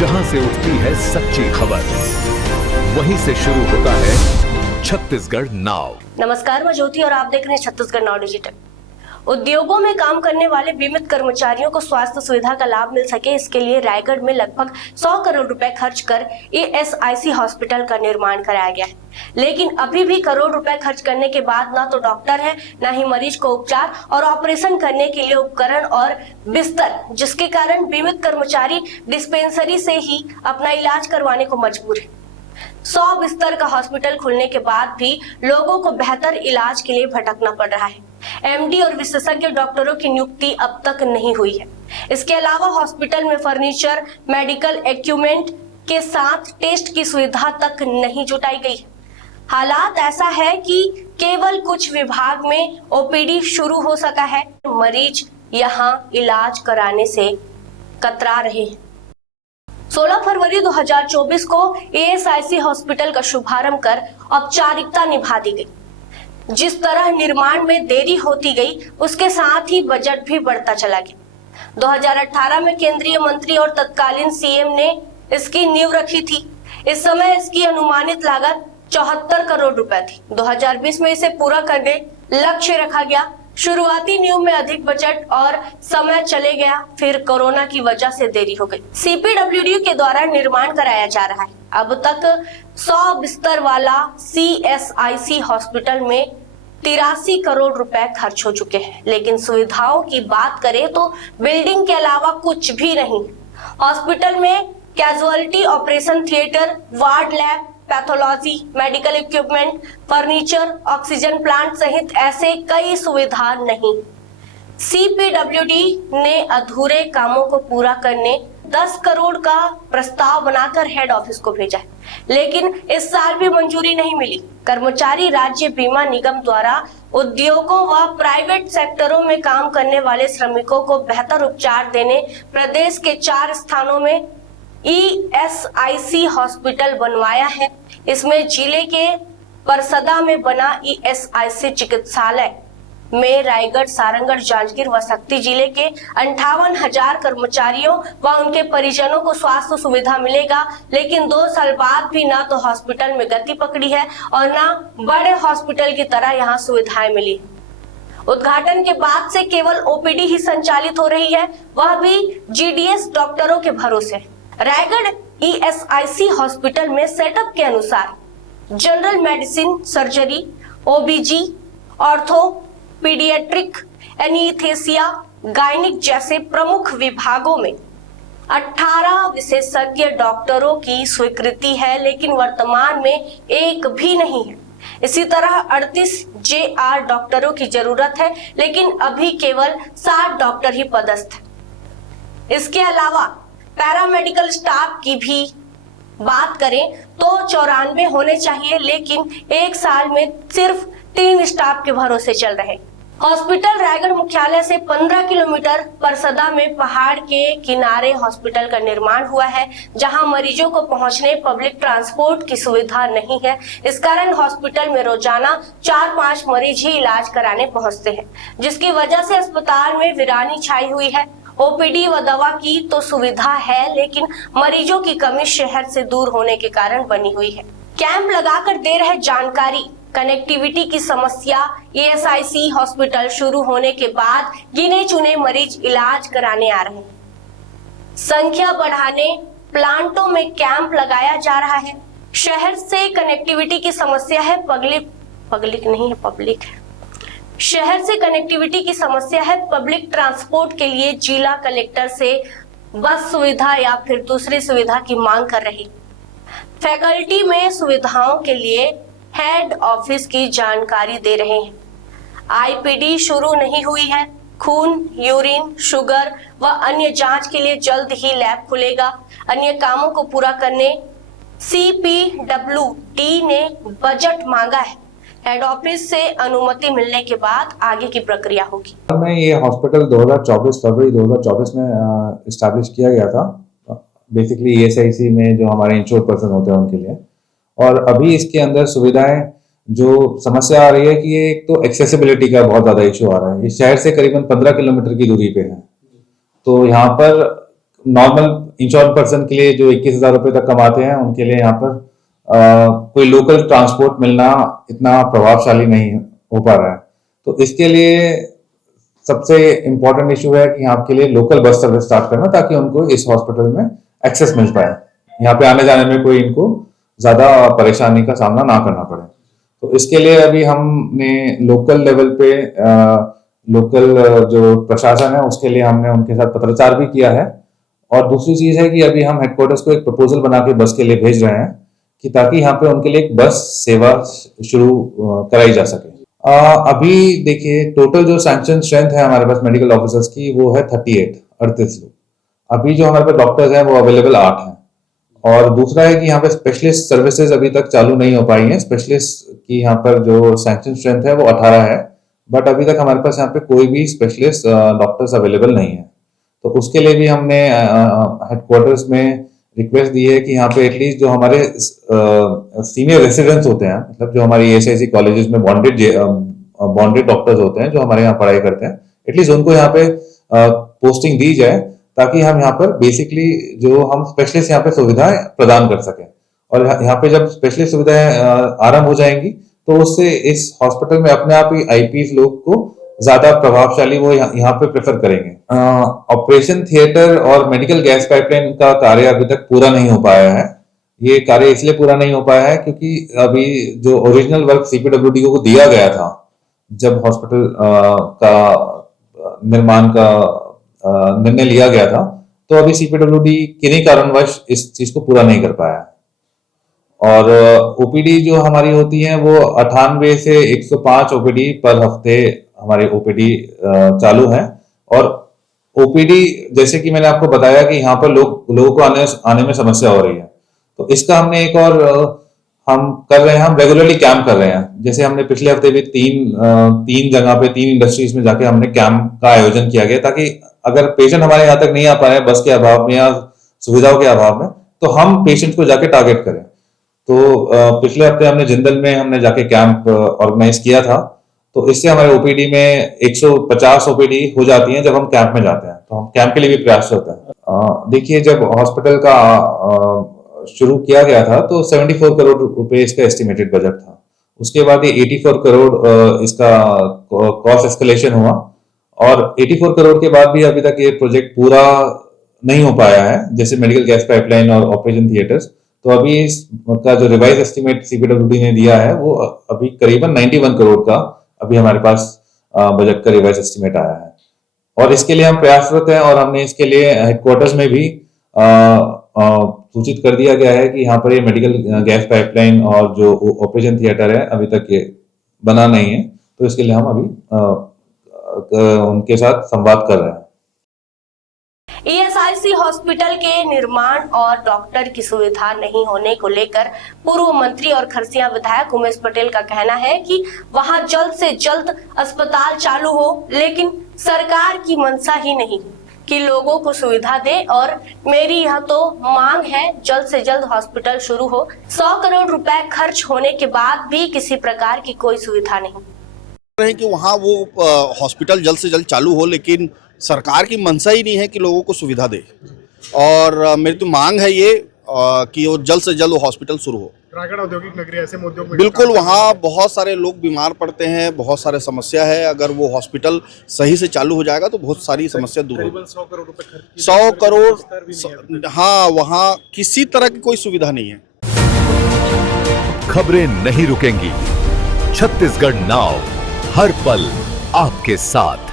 जहां से उठती है सच्ची खबर, वहीं से शुरू होता है छत्तीसगढ़ नाउ। नमस्कार, मैं ज्योति और आप देख रहे हैं छत्तीसगढ़ नाउ डिजिटल। उद्योगों में काम करने वाले बीमित कर्मचारियों को स्वास्थ्य सुविधा का लाभ मिल सके, इसके लिए रायगढ़ में लगभग 100 करोड़ रुपए खर्च कर ESIC हॉस्पिटल का निर्माण कराया गया है। लेकिन अभी भी करोड़ रुपए खर्च करने के बाद ना तो डॉक्टर है, ना ही मरीज को उपचार और ऑपरेशन करने के लिए उपकरण और बिस्तर, जिसके कारण बीमित कर्मचारी डिस्पेंसरी से ही अपना इलाज करवाने को मजबूर है। 100 बिस्तर का हॉस्पिटल खुलने के बाद भी लोगों को बेहतर इलाज के लिए भटकना पड़ रहा है। MD और विशेषज्ञ डॉक्टरों की नियुक्ति अब तक नहीं हुई है। इसके अलावा हॉस्पिटल में फर्नीचर, मेडिकल इक्विपमेंट के साथ टेस्ट की सुविधा तक नहीं जुटाई गई है। हालात ऐसा है कि केवल कुछ विभाग में OPD शुरू हो सका है। मरीज यहां इलाज कराने से कतरा रहे हैं। 16 फरवरी 2024 को ESIC हॉस्पिटल का शुभारंभ कर औपचारिकता निभा दी गई। जिस तरह निर्माण में देरी होती गई, उसके साथ ही बजट भी बढ़ता चला गया। 2018 में केंद्रीय मंत्री और तत्कालीन CM ने इसकी नींव रखी थी। इस समय इसकी अनुमानित लागत 74 करोड़ रुपए थी। 2020 में इसे पूरा करने लक्ष्य रखा गया। शुरुआती नींव में अधिक बजट और समय चले गया, फिर कोरोना की वजह से देरी हो गई। CPWD के द्वारा निर्माण कराया जा रहा है। अब तक 100 बिस्तर वाला CSIC हॉस्पिटल में 83 करोड़ रुपए खर्च हो चुके हैं, लेकिन सुविधाओं की बात करें तो बिल्डिंग के अलावा कुछ भी नहीं। हॉस्पिटल में casualty operation theatre, ward lab, pathology, medical equipment, furniture, oxygen plant सहित ऐसे कई सुविधा नहीं। CPWD ने अधूरे कामों को पूरा करने 10 करोड़ का प्रस्ताव बनाकर हेड ऑफिस को भेजा है, लेकिन इस साल भी मंजूरी नहीं मिली। कर्मचारी राज्य बीमा निगम द्वारा उद्योगों व प्राइवेट सेक्टरों में काम करने वाले श्रमिकों को बेहतर उपचार देने प्रदेश के 4 स्थानों में ESIC हॉस्पिटल बनवाया है। इसमें जिले के परसदा में बना ESIC चिकित्सालय में रायगढ़, सारंगढ़, जांजगीर व शक्ति जिले के 58,000 कर्मचारियों व उनके परिजनों को स्वास्थ्य सुविधा मिलेगा। लेकिन 2 साल बाद भी ना तो हॉस्पिटल में गति पकड़ी है और ना बड़े हॉस्पिटल की तरह यहाँ सुविधाएं मिली। उद्घाटन के बाद से केवल OPD ही संचालित हो रही है, वह भी GDS डॉक्टरों के भरोसे। रायगढ़ ESIC हॉस्पिटल में सेटअप के अनुसार general medicine, surgery, OBG, ortho, paediatric, anaesthesia, gynaec जैसे प्रमुख विभागों में 18 विशेषज्ञ डॉक्टरों की स्वीकृति है, लेकिन वर्तमान में एक भी नहीं है। इसी तरह 38 JR डॉक्टरों की जरूरत है, लेकिन अभी केवल 60 डॉक्टर ही पदस्थ है। इसके अलावा पैरामेडिकल स्टाफ की भी बात करें तो 94 होने चाहिए, लेकिन एक साल में सिर्फ 3 स्टाफ के भरोसे चल रहे। हॉस्पिटल रायगढ़ मुख्यालय से 15 किलोमीटर परसदा में पहाड़ के किनारे हॉस्पिटल का निर्माण हुआ है, जहां मरीजों को पहुंचने पब्लिक ट्रांसपोर्ट की सुविधा नहीं है। इस कारण हॉस्पिटल में रोजाना 4-5 मरीज ही इलाज कराने पहुंचते हैं, जिसकी वजह से अस्पताल में वीरानी छाई हुई है। OPD व दवा की तो सुविधा है, लेकिन मरीजों की कमी शहर से दूर होने के कारण बनी हुई है। कैंप लगाकर दे रहे जानकारी। कनेक्टिविटी की समस्या। ESIC हॉस्पिटल शुरू होने के बाद गिने चुने मरीज इलाज कराने आ रहे हैं। संख्या बढ़ाने प्लांटों में कैंप लगाया जा रहा है। शहर से कनेक्टिविटी की समस्या है, पब्लिक है। शहर से कनेक्टिविटी की समस्या है। पब्लिक ट्रांसपोर्ट के लिए जिला कलेक्टर से बस सुविधा या फिर दूसरी सुविधा की मांग कर रही। फैकल्टी में सुविधाओं के लिए हेड ऑफिस की जानकारी दे रहे हैं। IPD शुरू नहीं हुई है। खून, यूरिन, शुगर व अन्य जांच के लिए जल्द ही लैब खुलेगा। अन्य कामों को पूरा करने CPWD ने बजट मांगा है। हेड ऑफिस से अनुमति मिलने के बाद आगे की प्रक्रिया होगी। में ये हॉस्पिटल 2024 फरवरी 2024 में इस्टेब्लिश किया गया था, बेसिकली ESIC में जो हमारे इंश्योर्ड पर्सन होते हैं उनके लिए। और अभी इसके अंदर सुविधाएं जो समस्या आ रही है कि ये एक तो एक्सेसिबिलिटी का बहुत ज़्यादा इशू आ रहा है। ये शहर से करीबन 15 किलोमीटर की दूरी पे है, तो यहाँ पर नॉर्मल इंश्योर्ड पर्सन के लिए जो 21,000 रुपये तक कमाते हैं उनके लिए यहाँ पर कोई लोकल ट्रांसपोर्ट मिलना इतना प्रभावशाली नहीं हो पा रहा है। तो इसके लिए सबसे इम्पोर्टेंट इशू है कि आपके लिए लोकल बस सर्विस स्टार्ट करना, ताकि उनको इस हॉस्पिटल में एक्सेस मिल पाए, यहाँ पे आने जाने में कोई इनको ज़्यादा परेशानी का सामना ना करना पड़े। तो इसके लिए अभी हमने लोकल लेवल पे लोकल जो प्रशासन है उसके लिए हमने उनके साथ पत्राचार भी किया है। और दूसरी चीज़ है कि अभी हम हेडक्वार्टर्स को एक प्रपोजल बना के बस के लिए भेज रहे हैं कि ताकि यहाँ पे उनके लिए एक बस सेवा शुरू कराई जा सके। अभी देखिए टोटल जो सैंक्शन स्ट्रेंथ है हमारे पास मेडिकल ऑफिसर्स की वो है 38 लोग। अभी जो हमारे पास डॉक्टर्स हैं वो अवेलेबल 8 हैं। और दूसरा है कि यहाँ पे स्पेशलिस्ट सर्विसेज अभी तक चालू नहीं हो पाई हैं। स्पेशलिस्ट की यहाँ पर जो सैंक्शन स्ट्रेंथ है वो 18 है, बट अभी तक हमारे पास यहाँ पे कोई भी स्पेशलिस्ट डॉक्टर्स अवेलेबल नहीं है। तो उसके लिए भी हमने हेडक्वार्टर्स में रिक्वेस्ट दी है कि यहाँ पे एटलीस्ट जो हमारे सीनियर रेसिडेंट्स होते हैं, मतलब जो हमारी ESIC कॉलेजेस में बॉन्डेड डॉक्टर्स होते हैं जो हमारे यहाँ पढ़ाई करते हैं, एटलीस्ट उनको यहाँ पे पोस्टिंग दी जाए, ताकि हम यहाँ पर बेसिकली जो हम स्पेशलिस्ट यहाँ पे सुविधाएं प्रदान कर सकें। और यहाँ पे जब स्पेशलिस्ट सुविधाएं आरंभ हो जाएंगी तो उससे इस हॉस्पिटल में अपने आप ही IPs लोग को ज्यादा प्रभावशाली वो यहाँ पे प्रेफर करेंगे। ऑपरेशन थिएटर और मेडिकल गैस पाइपलाइन का कार्य अभी तक पूरा नहीं हो पाया है। ये कार्य इसलिए पूरा नहीं हो पाया है क्योंकि अभी जो ओरिजिनल वर्क CPWD को दिया गया था जब हॉस्पिटल का निर्माण का निर्णय लिया गया था, तो अभी CPWD किन्हीं कारणवश इस चीज को पूरा नहीं कर पाया। और OPD जो हमारी होती है वो 98 से 105 OPD पर हफ्ते हमारे OPD चालू है। और OPD जैसे कि मैंने आपको बताया कि यहाँ पर लोगों को आने में समस्या हो रही है, तो इसका हमने एक और हम कर रहे हैं, हम रेगुलरली कैंप कर रहे हैं। जैसे हमने पिछले हफ्ते भी तीन जगह पे 3 इंडस्ट्रीज में जाके हमने कैंप का आयोजन किया गया, ताकि अगर पेशेंट हमारे यहाँ तक नहीं आ पाए बस के अभाव में या सुविधाओं के अभाव में, तो हम पेशेंट को जाके टारगेट करें। तो पिछले हफ्ते हमने जिंदल में हमने जाके कैंप ऑर्गेनाइज किया था, तो इससे हमारे OPD में 150 OPD हो जाती हैं जब हम कैंप में जाते हैं। तो हम कैंप के लिए भी प्रयास होता है। देखिए जब हॉस्पिटल का शुरू किया गया था तो 74 करोड़ रुपए इसका एस्टिमेटेड बजट था। उसके बाद ये 84 करोड़ इसका कॉस्ट एस्केलेशन हुआ, और 84 करोड़ के बाद भी अभी तक ये प्रोजेक्ट पूरा नहीं हो पाया है, जैसे मेडिकल गैस पाइपलाइन और ऑपरेशन थिएटर्स। तो अभी इसका जो रिवाइज एस्टिमेट CPWD ने दिया है वो अभी करीबन 91 करोड़ का अभी हमारे पास बजट का रिवाइज एस्टिमेट आया है। और इसके लिए हम प्रयासरत हैं, और हमने इसके लिए हेडक्वार्टर्स में भी सूचित कर दिया गया है कि यहाँ पर ये मेडिकल गैस पाइपलाइन और जो ऑपरेशन थिएटर है अभी तक ये बना नहीं है। तो इसके लिए हम अभी उनके साथ संवाद कर रहे हैं। ESIC हॉस्पिटल के निर्माण और डॉक्टर की सुविधा नहीं होने को लेकर पूर्व मंत्री और खरसिया विधायक उमेश पटेल का कहना है कि वहां जल्द से जल्द अस्पताल चालू हो, लेकिन सरकार की मंशा ही नहीं कि लोगों को सुविधा दे। और मेरी यह तो मांग है जल्द से जल्द हॉस्पिटल शुरू हो। 100 करोड़ रुपए खर्च होने के बाद भी किसी प्रकार की कोई सुविधा नहीं कि वहाँ वो हॉस्पिटल जल्द से जल्द चालू हो, लेकिन सरकार की मंशा ही नहीं है कि लोगों को सुविधा दे। और मेरी तो मांग है ये कि वो जल्द से जल्द वो हॉस्पिटल शुरू हो। रायगढ़ औद्योगिक नगरी ऐसे उद्योग में बिल्कुल, वहाँ बहुत सारे लोग बीमार पड़ते हैं, बहुत सारे समस्या है। अगर वो हॉस्पिटल सही से चालू हो जाएगा तो बहुत सारी समस्या दूर होगी। 100 करोड़ रुपए खर्च 100 करोड़, हाँ, वहाँ किसी तरह की कोई सुविधा नहीं है। खबरें नहीं रुकेंगी, छत्तीसगढ़ नाउ हर पल आपके साथ।